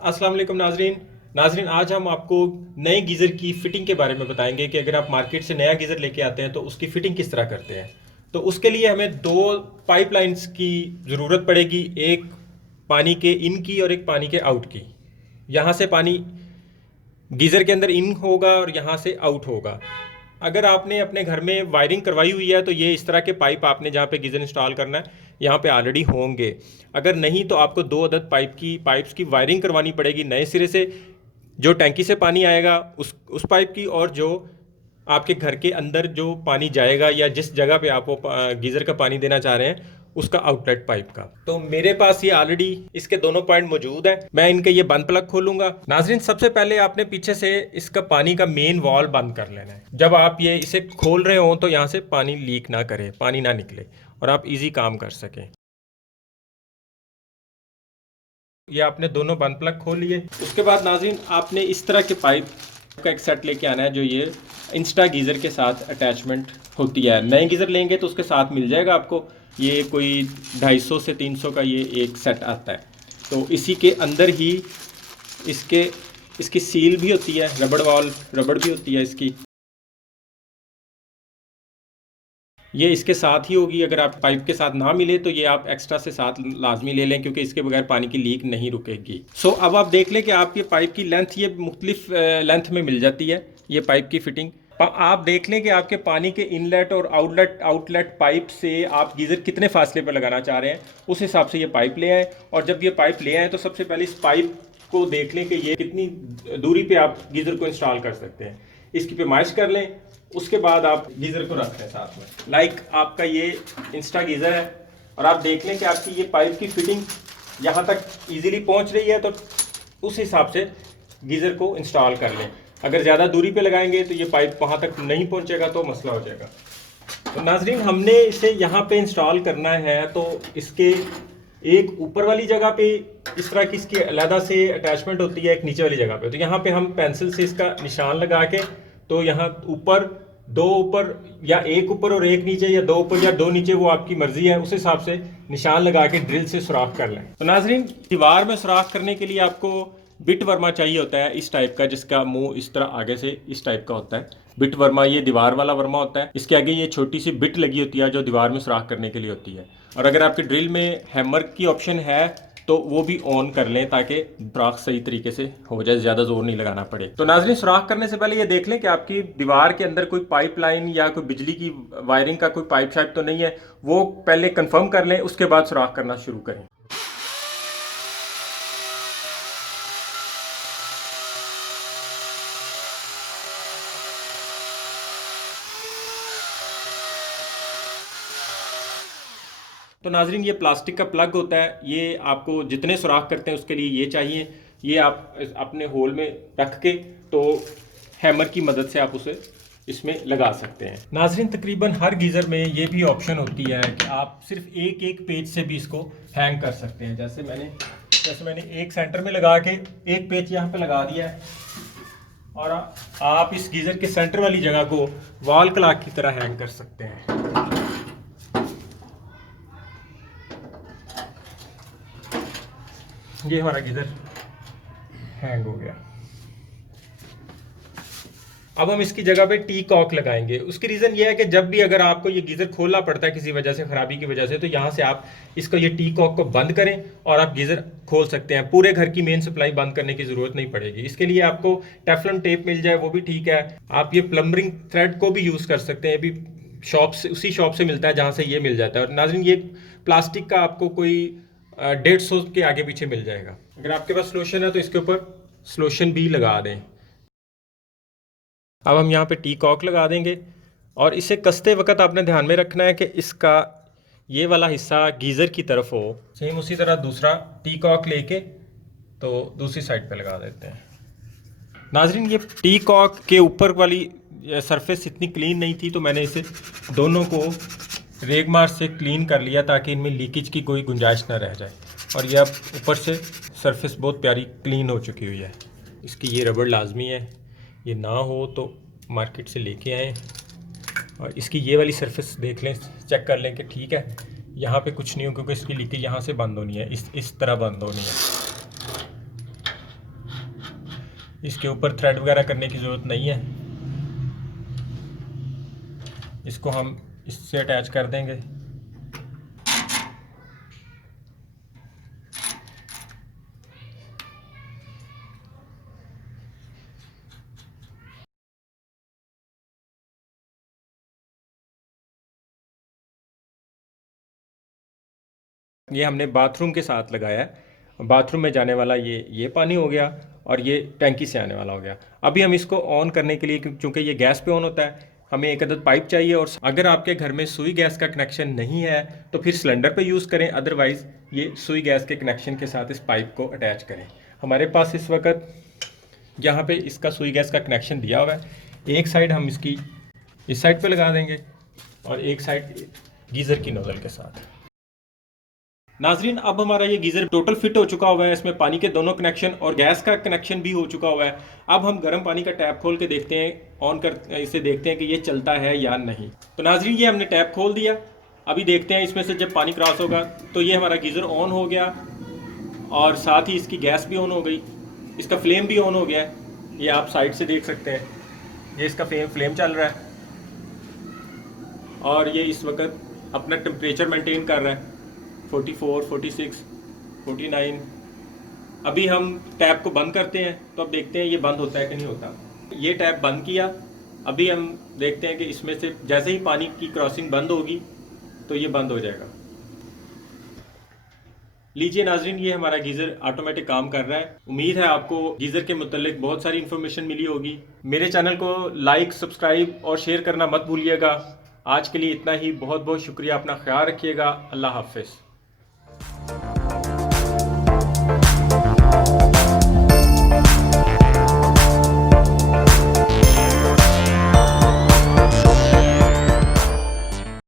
अस्सलाम वालेकुम नाजरीन, आज हम आपको नए गीज़र की फ़िटिंग के बारे में बताएंगे कि अगर आप मार्केट से नया गीज़र लेके आते हैं तो उसकी फ़िटिंग किस तरह करते हैं। तो उसके लिए हमें दो पाइपलाइंस की ज़रूरत पड़ेगी, एक पानी के इन की और एक पानी के आउट की। यहाँ से पानी गीज़र के अंदर इन होगा और यहाँ से आउट होगा। अगर आपने अपने घर में वायरिंग करवाई हुई है तो ये इस तरह के पाइप आपने जहाँ पे गीज़र इंस्टॉल करना है यहाँ पे ऑलरेडी होंगे। अगर नहीं तो आपको दो अदद पाइप्स की वायरिंग करवानी पड़ेगी नए सिरे से, जो टैंकी से पानी आएगा उस पाइप की, और जो आपके घर के अंदर जो पानी जाएगा या जिस जगह पे आप वो गीज़र का पानी देना चाह रहे हैं उसका आउटलेट पाइप का। तो मेरे पास ये ऑलरेडी इसके दोनों पॉइंट मौजूद है। मैं इनके ये बंद प्लग खोलूंगा। नाजरीन, सबसे पहले आपने पीछे से इसका पानी का मेन वॉल बंद कर लेना है। जब आप ये इसे खोल रहे हो तो यहाँ से पानी लीक ना करे, पानी ना निकले और आप इजी काम कर सकें। ये आपने दोनों बंद प्लग खोल लिए। उसके बाद नाजरीन, आपने इस तरह के पाइप का एक सेट लेके आना है जो ये इंस्टा गीज़र के साथ अटैचमेंट होती है। नए गीज़र लेंगे तो उसके साथ मिल जाएगा आपको। ये कोई 250 से 300 का ये एक सेट आता है। तो इसी के अंदर ही इसकी सील भी होती है, रबड़ भी होती है इसकी। ये इसके साथ ही होगी। अगर आप पाइप के साथ ना मिले तो ये आप एक्स्ट्रा से साथ लाजमी ले लें, क्योंकि इसके बगैर पानी की लीक नहीं रुकेगी। अब आप देख लें कि आपके पाइप की लेंथ ये मुख्तलिफ लेंथ में मिल जाती है, ये पाइप की फिटिंग। आप देख लें कि आपके पानी के इनलेट और आउटलेट पाइप से आप गीज़र कितने फासले पर लगाना चाह रहे हैं, उस हिसाब से ये पाइप ले आएँ। और जब ये पाइप ले आएँ तो सबसे पहले इस पाइप को देख लें कि ये कितनी दूरी पे आप गीज़र को इंस्टॉल कर सकते हैं। इसकी पैमाइश कर लें। उसके बाद आप गीज़र को रख लें साथ में। आपका ये इंस्टा गीज़र है और आप देख लें कि आपकी ये पाइप की फिटिंग यहाँ तक इजीली पहुँच रही है, तो उस हिसाब से गीज़र को इंस्टॉल कर लें। अगर ज़्यादा दूरी पे लगाएंगे तो ये पाइप वहाँ तक नहीं पहुँचेगा तो मसला हो जाएगा। तो नाजरीन, हमने इसे यहाँ पे इंस्टॉल करना है तो इसके एक ऊपर वाली जगह पे इस तरह की इसकी अलहदा से अटैचमेंट होती है, एक नीचे वाली जगह पे। तो यहाँ पे हम पेंसिल से इसका निशान लगा के, तो यहाँ दो ऊपर या एक ऊपर और एक नीचे, या दो ऊपर या दो नीचे, वो आपकी मर्जी है, उस हिसाब से निशान लगा के ड्रिल से सुराख कर लें। तो नाजरीन, दीवार में सुराख करने के लिए आपको बिट वर्मा चाहिए होता है इस टाइप का, जिसका मुंह इस तरह आगे से इस टाइप का होता है। बिट वर्मा ये दीवार वाला वर्मा होता है। इसके आगे ये छोटी सी बिट लगी होती है जो दीवार में सुराख करने के लिए होती है। और अगर आपकी ड्रिल में हैमर की ऑप्शन है तो वो भी ऑन कर लें ताकि सुराख सही तरीके से हो जाए, ज़्यादा जोर नहीं लगाना पड़े। तो नाजरीन, सुराख करने से पहले ये देख लें कि आपकी दीवार के अंदर कोई पाइपलाइन या कोई बिजली की वायरिंग का कोई पाइप शाइप तो नहीं है। वो पहले कंफर्म कर लें, उसके बाद सुराख करना शुरू करें। तो नाजरीन, ये प्लास्टिक का प्लग होता है। ये आपको जितने सुराख करते हैं उसके लिए ये चाहिए। ये आप अपने होल में रख के तो हैमर की मदद से आप उसे इसमें लगा सकते हैं। नाजरीन, तकरीबन हर गीज़र में ये भी ऑप्शन होती है कि आप सिर्फ एक एक पेज से भी इसको हैंग कर सकते हैं। जैसे मैंने एक सेंटर में लगा के एक पेज यहाँ पे लगा दिया है, और आप इस गीज़र के सेंटर वाली जगह को वॉल क्लॉक की तरह हैंग कर सकते हैं। ये हमारा गीज़र हैंग हो गया। अब हम इसकी जगह पे टी कॉक लगाएंगे। उसकी रीज़न ये है कि जब भी अगर आपको ये गीज़र खोलना पड़ता है किसी वजह से, ख़राबी की वजह से, तो यहाँ से आप इसको ये टी कॉक को बंद करें और आप गीज़र खोल सकते हैं। पूरे घर की मेन सप्लाई बंद करने की ज़रूरत नहीं पड़ेगी। इसके लिए आपको टेफलॉन टेप मिल जाए वो भी ठीक है। आप ये प्लम्बिंग थ्रेड को भी यूज़ कर सकते हैं, अभी उसी शॉप से मिलता है जहाँ से ये मिल जाता है। और नाज़रीन, ये प्लास्टिक का आपको कोई 150 के आगे पीछे मिल जाएगा। अगर आपके पास स्लोशन है तो इसके ऊपर स्लोशन भी लगा दें। अब हम यहाँ पे टी कॉक लगा देंगे, और इसे कसते वक्त आपने ध्यान में रखना है कि इसका ये वाला हिस्सा गीज़र की तरफ हो। सेम उसी तरह दूसरा टी कॉक लेके तो दूसरी साइड पे लगा देते हैं। नाजरीन, ये टी कॉक के ऊपर वाली सरफेस इतनी क्लीन नहीं थी तो मैंने इसे दोनों को रेगमार से क्लीन कर लिया ताकि इनमें लीकेज की कोई गुंजाइश ना रह जाए। और ये अब ऊपर से सरफेस बहुत प्यारी क्लीन हो चुकी हुई है। इसकी ये रबड़ लाजमी है, ये ना हो तो मार्केट से लेके आएँ। और इसकी ये वाली सरफेस देख लें, चेक कर लें कि ठीक है, यहाँ पे कुछ नहीं हो, क्योंकि इसकी लीकेज यहाँ से बंद होनी है, इस तरह बंद होनी है। इसके ऊपर थ्रेड वगैरह करने की ज़रूरत नहीं है, इसको हम इससे अटैच कर देंगे। ये हमने बाथरूम के साथ लगाया है, बाथरूम में जाने वाला ये पानी हो गया और ये टैंकी से आने वाला हो गया। अभी हम इसको ऑन करने के लिए, क्योंकि ये गैस पे ऑन होता है, हमें एक अदद पाइप चाहिए। और अगर आपके घर में सुई गैस का कनेक्शन नहीं है तो फिर सिलेंडर पे यूज़ करें, अदरवाइज़ ये सुई गैस के कनेक्शन के साथ इस पाइप को अटैच करें। हमारे पास इस वक्त यहाँ पे इसका सुई गैस का कनेक्शन दिया हुआ है। एक साइड हम इसकी इस साइड पे लगा देंगे और एक साइड गीज़र की नोज़ल के साथ। नाजरीन, अब हमारा ये गीज़र टोटल फिट हो चुका हुआ है, इसमें पानी के दोनों कनेक्शन और गैस का कनेक्शन भी हो चुका हुआ है। अब हम गर्म पानी का टैप खोल के देखते हैं, ऑन कर इसे देखते हैं कि ये चलता है या नहीं। तो नाजरीन, ये हमने टैप खोल दिया। अभी देखते हैं इसमें से जब पानी क्रॉस होगा तो ये हमारा गीज़र ऑन हो गया और साथ ही इसकी गैस भी ऑन हो गई, इसका फ्लेम भी ऑन हो गया है। ये आप साइड से देख सकते हैं, ये इसका फ्लेम चल रहा है और ये इस वक्त अपना टेम्परेचर मेंटेन कर रहा है 44, 46, 49। अभी हम टैप को बंद करते हैं तो अब देखते हैं ये बंद होता है कि नहीं होता। ये टैप बंद किया, अभी हम देखते हैं कि इसमें से जैसे ही पानी की क्रॉसिंग बंद होगी तो ये बंद हो जाएगा। लीजिए नाजरीन, ये हमारा गीज़र ऑटोमेटिक काम कर रहा है। उम्मीद है आपको गीज़र के मुतालिक बहुत सारी इन्फॉर्मेशन मिली होगी। मेरे चैनल को लाइक, सब्सक्राइब और शेयर करना मत भूलिएगा। आज के लिए इतना ही। बहुत बहुत शुक्रिया, अपना ख्याल रखिएगा। अल्लाह हाफ़िज़।